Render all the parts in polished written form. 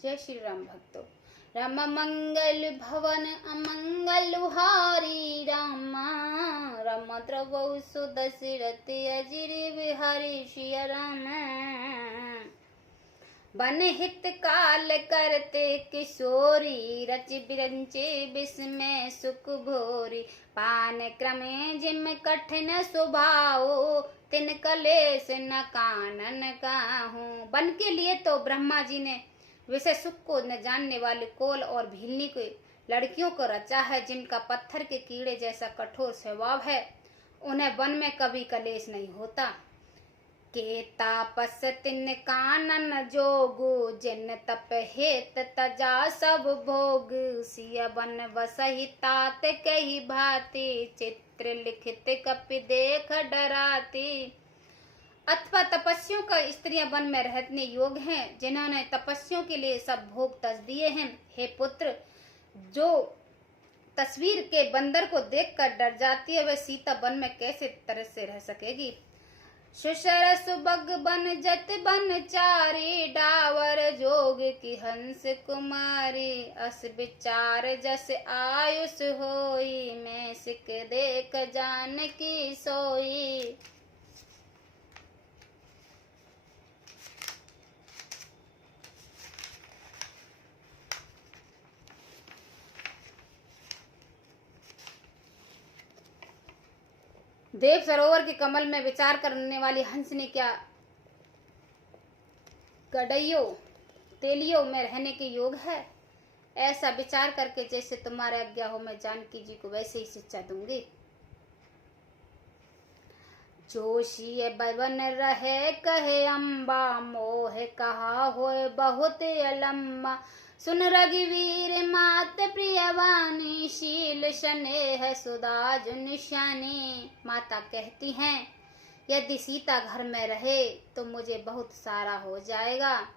जय श्री राम भक्तों। राम मंगल भवन अमंगल हारी रामा, राम द्रवौ सुदशरथ अजिर बिहारी सिया राम। बन हित काल करते किशोरी, रच बिरंचे विस्मय सुख भोरी। पान क्रमे जिम कठिन स्वभाव, तिन कलेश न कानन काहू। बन के लिए तो ब्रह्मा जी ने विषय सुख को न जानने वाली कोल और भीलनी को लड़कियों को रचा है, जिनका पत्थर के कीड़े जैसा कठोर स्वभाव है। उन्हें वन में कभी कलेश नहीं होता। के तापस तिन कानन जोगु, जिन तप हेत तजा सब भोग। सिय बन बसहि तात कही भांति, चित्र लिखित कपि देख डराती। अथवा तपस्वियों का स्त्रियां वन में रहने योग्य हैं, जिन्होंने तपस्वियों के लिए सब भोग तज दिए हैं। हे पुत्र, जो तस्वीर के बंदर को देखकर डर जाती है, वह सीता वन में कैसे तरह से रह सकेगी। सुशर सुबग बन जत बन चारी, डावर जोग की हंस कुमारी। अस विचार जस आयुष होई, मैं सिक देख जान की सोई। देव सरोवर के कमल में विचार करने वाली हंस ने क्या गडैयों तेलियों में रहने के योग है। ऐसा विचार करके जैसे तुम्हारे आज्ञा हो, मैं जानकी जी को वैसे ही शिक्षा दूंगी। जोशी बवन रहे कहे अम्बा, मोह कहा होए बहुत अलम्बा। सुन रघुवीर मात प्रियवानी, शील स्नेह सुधा जो निशानी। माता कहती हैं, यदि सीता घर में रहे तो मुझे बहुत सारा हो जाएगा।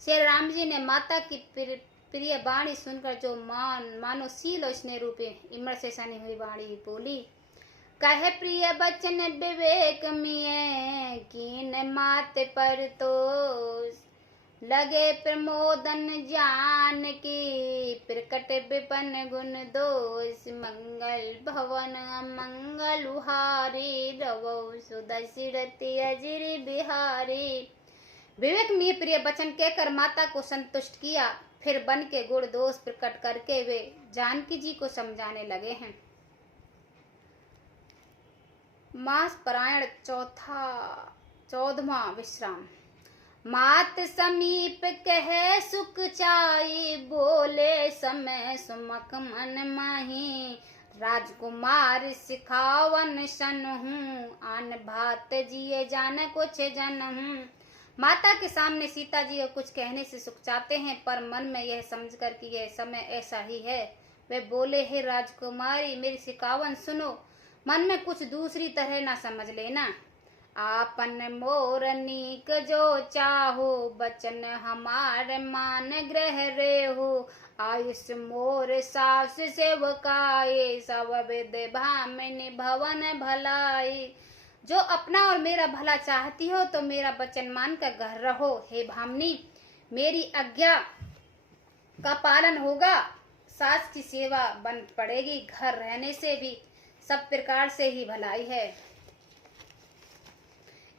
श्री राम जी ने माता की प्रिय वाणी सुनकर जो मानो शील और स्नेह रूपी इमर से सनी हुई वाणी बोली। कहे प्रिय बचन विवेक मिये, कीन मात पर तो लगे प्रमोदन जान की। प्रकट विपन गुण दोष, मंगल भवन अमंगल हारी। रवौ सुदशरथ अजिर बिहारी। विवेक में प्रिय वचन कहकर माता को संतुष्ट किया। फिर बन के गुण दोष प्रकट करके वे जानकी जी को समझाने लगे हैं। मास पारायण 14वां विश्राम। मात समीप कहे सुख चाई, बोले समय सुमक मन माही। राजकुमार सिखावन सन हूँ, आन भात जिए जान कुछ जन हूँ। माता के सामने सीता जी को कुछ कहने से सुख चाहते हैं, पर मन में यह समझकर कि यह समय ऐसा ही है, वे बोले, हे राजकुमारी, मेरी सिखावन सुनो, मन में कुछ दूसरी तरह ना समझ लेना। आपन मोर नीक जो चाहो, बचन हमार मान ग्रह रे हो। आयुष मोर सास सेवकाए, सब विद भामिनी भवन भलाई। जो अपना और मेरा भला चाहती हो तो मेरा वचन मानकर घर रहो। हे भामिनी, मेरी आज्ञा का पालन होगा, सास की सेवा बन पड़ेगी, घर रहने से भी सब प्रकार से ही भलाई है।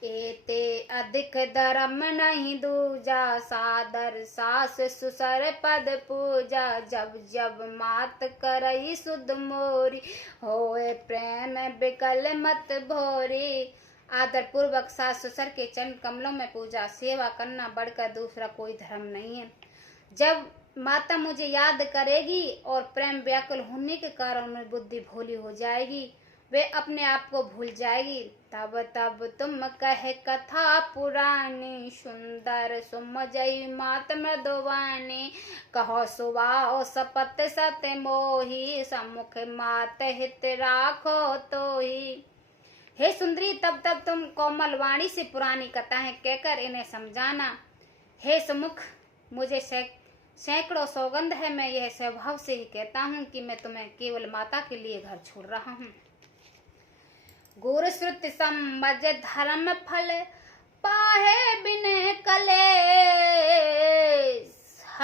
एते अधिक धर्म नहीं दूजा, सादर सास सुसर पद पूजा। जब जब मात करई सुध मोरी, होए प्रेम बिकल मत भोरी। आदर पूर्वक सास ससुर के चरण कमलों में पूजा सेवा करना बढ़कर दूसरा कोई धर्म नहीं है। जब माता मुझे याद करेगी और प्रेम व्याकुल होने के कारण मेरी बुद्धि भोली हो जाएगी, वे अपने आप को भूल जाएगी। तब तब तुम कहे कथा पुरानी, सुंदर सुमजई मात मृदुवानी। कहो सुभाओ सपत सत मोही, सम्मुख मात हित राखो तोही। हे सुंदरी, तब तब तुम कोमल वाणी से पुरानी कथाएं कहकर इन्हें समझाना। हे सुमुख, मुझे सैकड़ों सौगंध है, मैं यह स्वभाव से ही कहता हूँ कि मैं तुम्हें केवल माता के लिए घर छोड़ रहा हूँ। गुरु श्रुति सम्मज धर्म फल, पाहे बिन कलेश।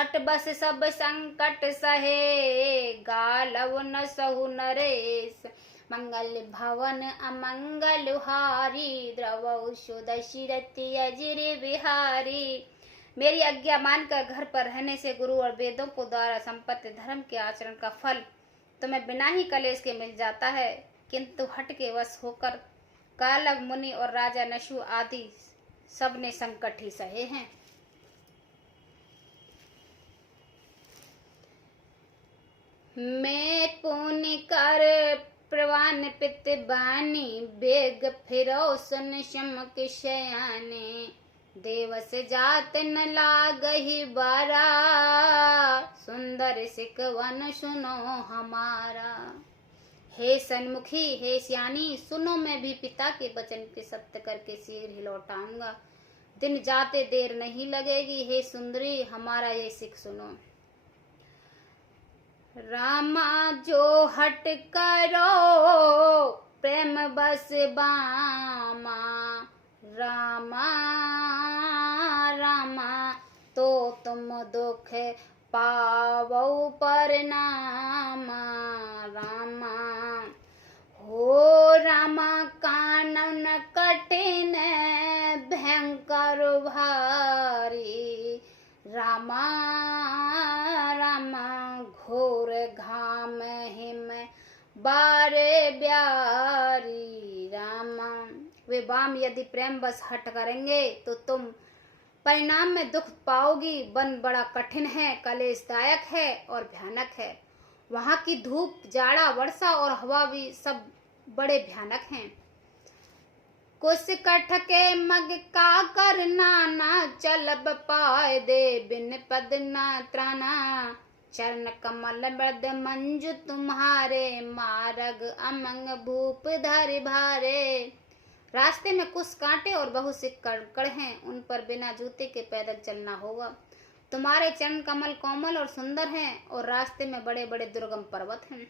हट बस सब संकट सहे, गालव न सहु नरेश। मंगल भवन अमंगल हारी, द्रवौ सुदशरथि अजिर बिहारी। मेरी आज्ञा मानकर घर पर रहने से गुरु और वेदों को द्वारा संपत्ति धर्म के आचरण का फल तुम्हें बिना ही कलेश के मिल जाता है, किंतु हट के वश होकर कालव मुनि और राजा नशु आदि सबने संकट ही सहे हैं। मैं पुण्य कर प्रवान पित बानी, बेग फिरो सुन शमक शयाने। देवस जात न लागहि बारा, सुंदर सिकवन सुनो हमारा। हे सन्मुखी, हे सियानी, सुनो मैं भी पिता के वचन के सत्य करके शीघ्र ही लौट आऊंगा। दिन जाते देर नहीं लगेगी। हे सुंदरी, हमारा ये सिख सुनो। रामा जो हट करो प्रेम बस बामा, रामा रामा तो तुम दुख पावो परिणामा। रामा हो रामा कानन कठिन भयंकर भारी, रामा रामा घोर घाम हिम बारे ब्यारी। रामा वे वाम यदि प्रेम बस हट करेंगे तो तुम परिणाम में दुख पाओगी। वन बड़ा कठिन है, कलेशदायक है और भयानक है। वहाँ की धूप, जाड़ा, वर्षा और हवा भी सब बड़े भयानक हैं। कुछ कठ के मग का करना ना, चलब पाए दे बिन पद न त्राना। चरण कमल बद मंजु तुम्हारे, मार्ग अमंग भूप धरि भारे। रास्ते में कुछ कांटे और बहुत से कड़कड़ हैं, उन पर बिना जूते के पैदल चलना होगा। तुम्हारे चरण कमल कोमल और सुंदर हैं और रास्ते में बड़े बड़े दुर्गम पर्वत हैं।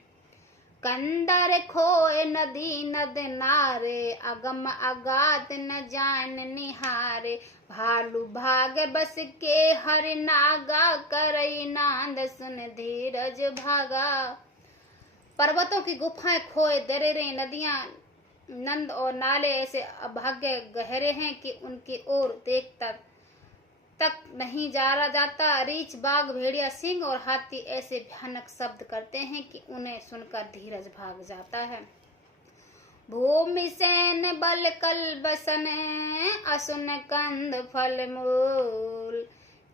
कंदर खोए नदी नद नारे, अगम अगाध न जान निहारे। भालू भाग बस के हर नागा, करई नांद सुन धीरज भागा। पर्वतों की गुफाएं, खोए दरेरे, नदियां, नंद और नाले ऐसे अभाग्य गहरे हैं कि उनकी ओर देखता तक नहीं जारा जाता। रीछ, बाघ, भेड़िया, सिंह और हाथी ऐसे भयानक शब्द करते हैं कि उन्हें सुनकर धीरज भाग जाता है। भूमि सैन बल कल बसन, असुन कंद फल मूल।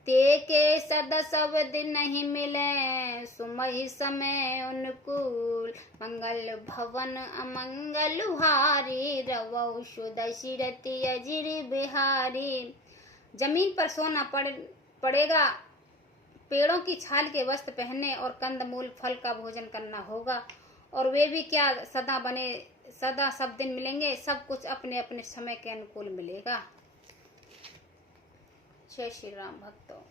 ते के सदा सब दिन नहीं मिले, सुमहि समय अनुकूल। मंगल भवन अमंगल हारी, रवौ सुदशरथि अजिर बिहारी। जमीन पर सोना पड़ेगा, पेड़ों की छाल के वस्त्र पहनने और कंदमूल फल का भोजन करना होगा। और वे भी क्या सदा सब दिन मिलेंगे। सब कुछ अपने अपने समय के अनुकूल मिलेगा। जय श्री राम भक्तों।